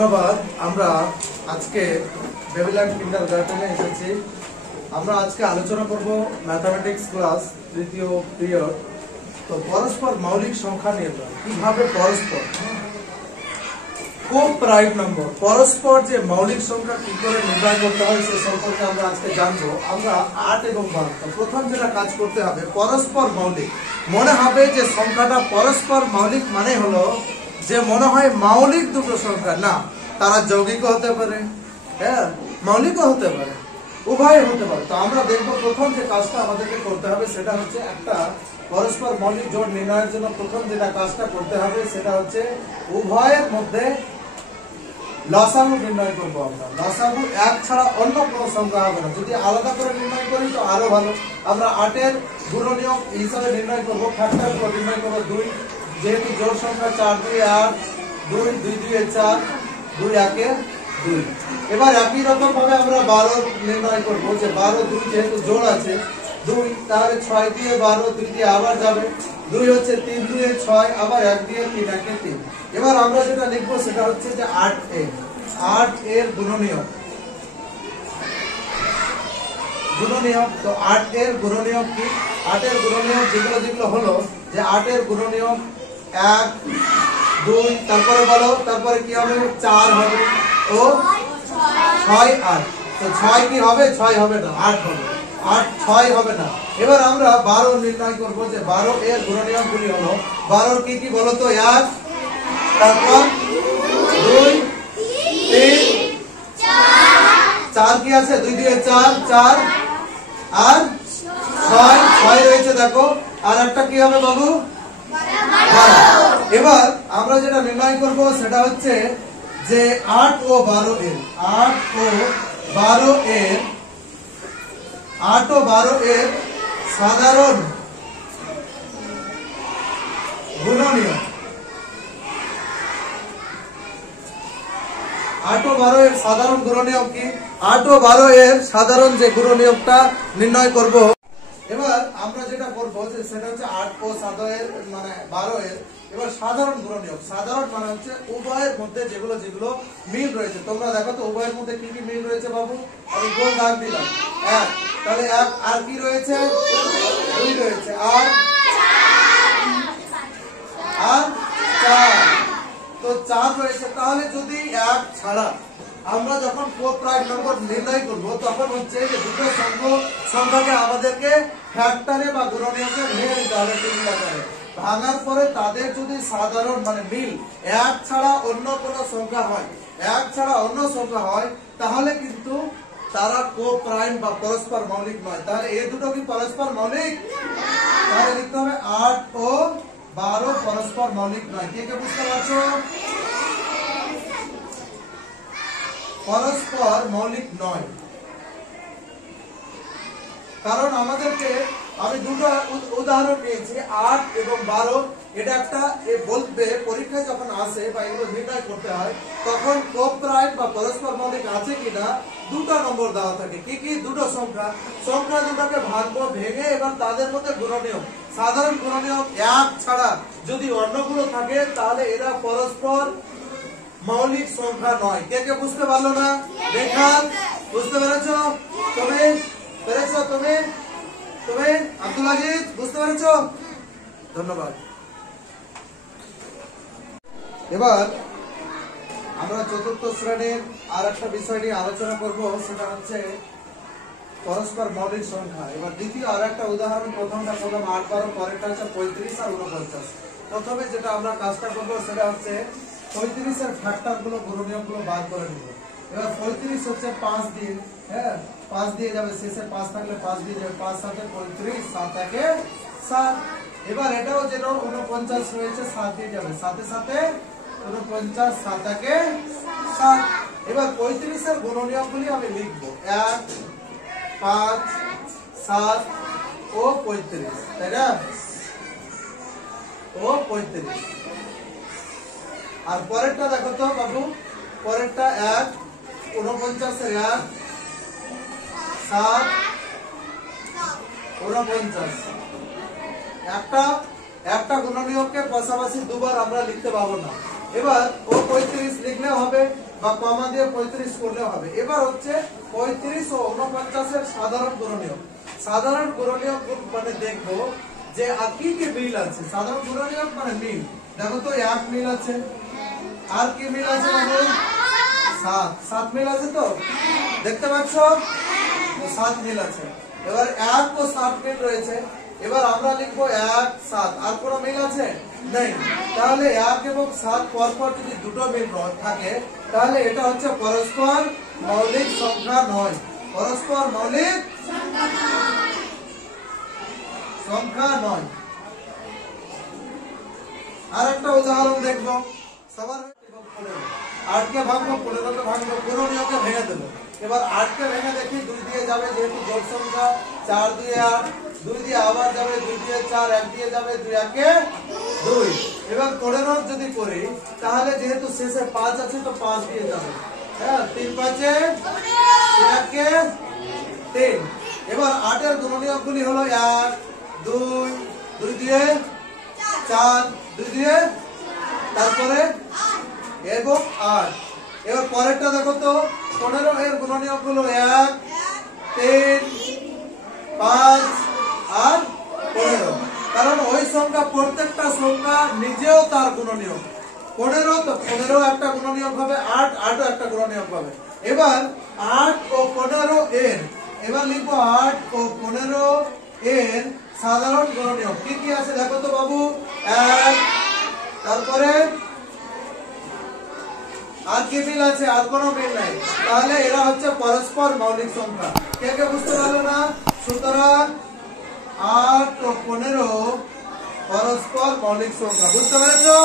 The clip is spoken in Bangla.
ধন্যবাদ। আমরা আজকে বেবিল্যান্ড কিন্ডারগার্টেনে এসেছি। আমরা আজকে আলোচনা করব ম্যাথমেটিক্স ক্লাস তৃতীয় পিরিয়ড। তো পরস্পর মৌলিক সংখ্যা নির্ণয়, কিভাবে পরস্পর কোপ্রাইম নম্বর পরস্পর যে মৌলিক সংখ্যা কি করে নির্ণয় করতে হয় সে সম্পর্কে আমরা আজকে জানবো। আমরা 8 এবং 12 প্রথম যেটা কাজ করতে হবে পরস্পর মৌলিক। মনে হবে যে সংখ্যাটা পরস্পর মৌলিক মানে হলো যে মনে হয় মৌলিক দুটো সংখ্যা না, তারা যৌগিক হতে পারে, হ্যাঁ মৌলিকও হতে পারে, উভয় হতে পারে। তো আমরা দেখবো প্রথম যে কাজটা আমাদেরকে করতে হবে সেটা হচ্ছে একটা পরস্পর মৌলিক জোড় নির্ণয়ের জন্য প্রথম যেটা কাজটা করতে হবে সেটা হচ্ছে উভয়ের মধ্যে লসাগু নির্ণয় করবো। আমরা লসাগু এক ছাড়া অন্য কোনো সংখ্যা হবে না। যদি আলাদা করে নির্ণয় করি তো আরো ভালো। আমরা 8 গুণনীয়ক হিসাবে নির্ণয় করবো, ফ্যাক্টর করে নির্ণয় করবো 2, যেহেতু জোড় সংখ্যা 4 2 8, 2 2 2 4, 2 1 2। এবার একই রকম ভাবে আমরা 12 নির্ণয় করবো, যে 12 2 যেহেতু জোড় আছে 2, তাহলে 6 দিয়ে 12, 2 দিয়ে আবার যাবে 2 হচ্ছে 3 2 6, আবার 1 দিয়ে 3 1 3। এবার আমরা যেটা লিখবো সেটা হচ্ছে যে 8 এর গুণনীয়ক। তো 8 এর গুণনীয়ক কি? 8 এর গুণনীয়ক যেগুলো হলো যে 8 এর গুণনীয়ক 1 2, তারপরে বলো, তারপরে কি হবে? 4 হবে ও 6 8। তো 6 কি হবে? 6 হবে না, 8 হবে। 8 6 হবে না। এবার আমরা 12 নির্ণয় করব, যে 12 এর গুণনীয়কগুলি হলো 12 কি কি বলো তো? 1, তারপর 2 3 4 কি আছে? 2 2 4 4 আর 6 রয়েছে দেখো। আর একটা কি হবে বাবু? 12। এবার আমরা যেটা নির্ণয় করব সেটা হচ্ছে যে 8 ও 12 এর 8 ও 12 এর সাধারণ গুণনীয়ক। 8 ও 12 এর সাধারণ গুণনীয়ক কি? 8 ও 12 এর সাধারণ যে গুণনীয়কটা নির্ণয় করব। এবার আমরা যেটা করব যে সেটা হচ্ছে 8 ও 12 এর এবার সাধারণ গুণনীয়ক। সাধারণ মানে হচ্ছে উভয়ের মধ্যে যেগুলো মিল রয়েছে। তোমরা দেখো তো উভয়ের মধ্যে কি কি মিল রয়েছে বাবু? আমি গোল দাগ দিলাম 1, তাহলে 1 আর কি রয়েছে? 2 রয়েছে, আর 4। তো 4 রয়েছে। তাহলে যদি 1 ছাড়া আমরা যখন কোপ্রাইম নম্বর নির্ণয় করব তখন হচ্ছে যে দুটো সংখ্যাকে আমাদেরকে ফ্যাক্টরে বা গুণনীয়কে ভেঙে নিতে হবে। ভাঙার পরে তাদের যদি সাধারণ মানে মিল 1 ছাড়া অন্য কোনো সংখ্যা হয়, 1 ছাড়া অন্য সংখ্যা হয়, তাহলে কিন্তু তারা কোপ্রাইম বা পরস্পর মৌলিক নয়। তাহলে এই দুটো কি পরস্পর মৌলিক? তাহলে লিখতে হবে 8 ও 12 পরস্পর মৌলিক নয়। কে কে বুঝতে পারছো? পরস্পর মৌলিক নয়, কারণ আমাদেরকে আমি দুটো উদাহরণ দিয়েছি 8 এবং 12। এটা একটা বলবে পরীক্ষায় যখন আসে বা এগুলো নির্ণয় করতে হয় তখন কোপ্রাইম বা পরস্পর মৌলিক আছে কিনা দুটো নম্বর দেওয়া থাকে। কি কি? দুটো সংখ্যা দুটাকে ভাঙবো, ভেঙে এবার তাদের মধ্যে গুণনীয়ক, সাধারণ গুণনীয়ক 1 ছাড়া যদি অন্যগুলো থাকে তাহলে এরা পরস্পর মৌলিক সংখ্যা নয়। কে কে বুঝতে পারলো না? দেখান, বুঝতে পেরেছো? তুমি আব্দুল আজিজ বুঝতে পেরেছো? ধন্যবাদ। এবার আমরা চতুর্থ শ্রেণীর আর একটা বিষয় নিয়ে আলোচনা করব, সেটা হচ্ছে পরস্পর মৌলিক সংখ্যা। এবার দ্বিতীয় আর একটা উদাহরণ, প্রথমটা করলাম 8 12, পরেরটা হচ্ছে 35 আর 49। প্রথমে যেটা আমরা কাজটা করবো সেটা হচ্ছে 35 এর ফ্যাক্টর গুলো গুণনীয়ক গুলো বাদ করে নিব। এবার 35 হচ্ছে 5 দিন, হ্যাঁ 5 দিয়ে যাবে, শেষে 5 থাকলে 5 দিয়ে যাবে, 5 7 35, 7 1 7। এবার এটাও যেন 49 রয়েছে, 7 দিয়ে যাবে, 7 7 49, 7 1 7। এবার 35 এর গুণনীয়ক গুলি আমি লিখবো 1 5 7 ও 35, তাই না? ও 35। আর পরেরটা দেখো তো বাবু, পরেরটা 1 49 এর 1 7 49। একটা গুণনীয়ককে পাশাপাশি দুবার আমরা লিখতে পাবো না। এবার ও 35 লিখলে হবে, বা কমা দিয়ে 35 করলে হবে। এবার হচ্ছে 35 ও 49 এর সাধারণ গুণনীয়ক। সাধারণ গুণনীয়ক মানে দেখবো যে আর কি কি মিল আছে। সাধারণ গুণনীয়ক মানে মিল, দেখো তো 1 মিল আছে, আর কি মিল আছে মানে 7 মিল আছে, তো দেখতে পাচ্ছ 7 মিল আছে। এবার 1 ও 7 মিল রয়েছে। এবার আমরা লিখবো 1 7, আর কোন মিল আছে নেই। তাহলে 1 এবং 7 পরপর যদি দুটো মিল থাকে তাহলে এটা হচ্ছে পরস্পর মৌলিক সংখ্যা নয়। পরস্পর মৌলিক সংখ্যা নয়। আর একটা উদাহরণ দেখবো সবার। 8 কে ভাঙবো, 15 কে ভাঙবো, গুণনীয়কে ভেঙে দেবো। এবার 8 কে ভেঙে দেখি 2 দিয়ে যাবে, যেহেতু জোড় সংখ্যা 4 2 8, 2 দিয়ে আবার যাবে, 2 দিয়ে 4, 1 দিয়ে যাবে, 2 1 কে 2। এবার 15 যদি করি তাহলে যেহেতু শেষে 5 আছে তো 5 দিয়ে যাবে, হ্যাঁ 3 5 এ 3 1 কে 3। এবার 8 এর গুণনীয়ক গুলি হলো 1 2 2 দিয়ে 4, 2 দিয়ে তারপরে এবং 8। এবার পরেরটা দেখো তো 15 এর গুণনীয়ক হলো 1 3 5 আর 15, কারণ ওই সংখ্যা প্রত্যেকটা সংখ্যা নিজেও তার গুণনীয়ক। 15 তো 15 একটা গুণনীয়ক হবে, 8 8ও একটা গুণনীয়ক হবে। এবার 8 ও 15 এর, এবার লিখবো 8 ও 15 এর সাধারণ গুণনীয়ক কি কি আছে দেখো তো বাবু। 1, তারপরে আর কি মিল আছে, আর কোনো মিল নাই। তাহলে এরা হচ্ছে পরস্পর মৌলিক সংখ্যা। কে কে বুঝতে পারলো না? সুতরাং 8 ও 15 পরস্পর মৌলিক সংখ্যা। বুঝতে পেরেছো?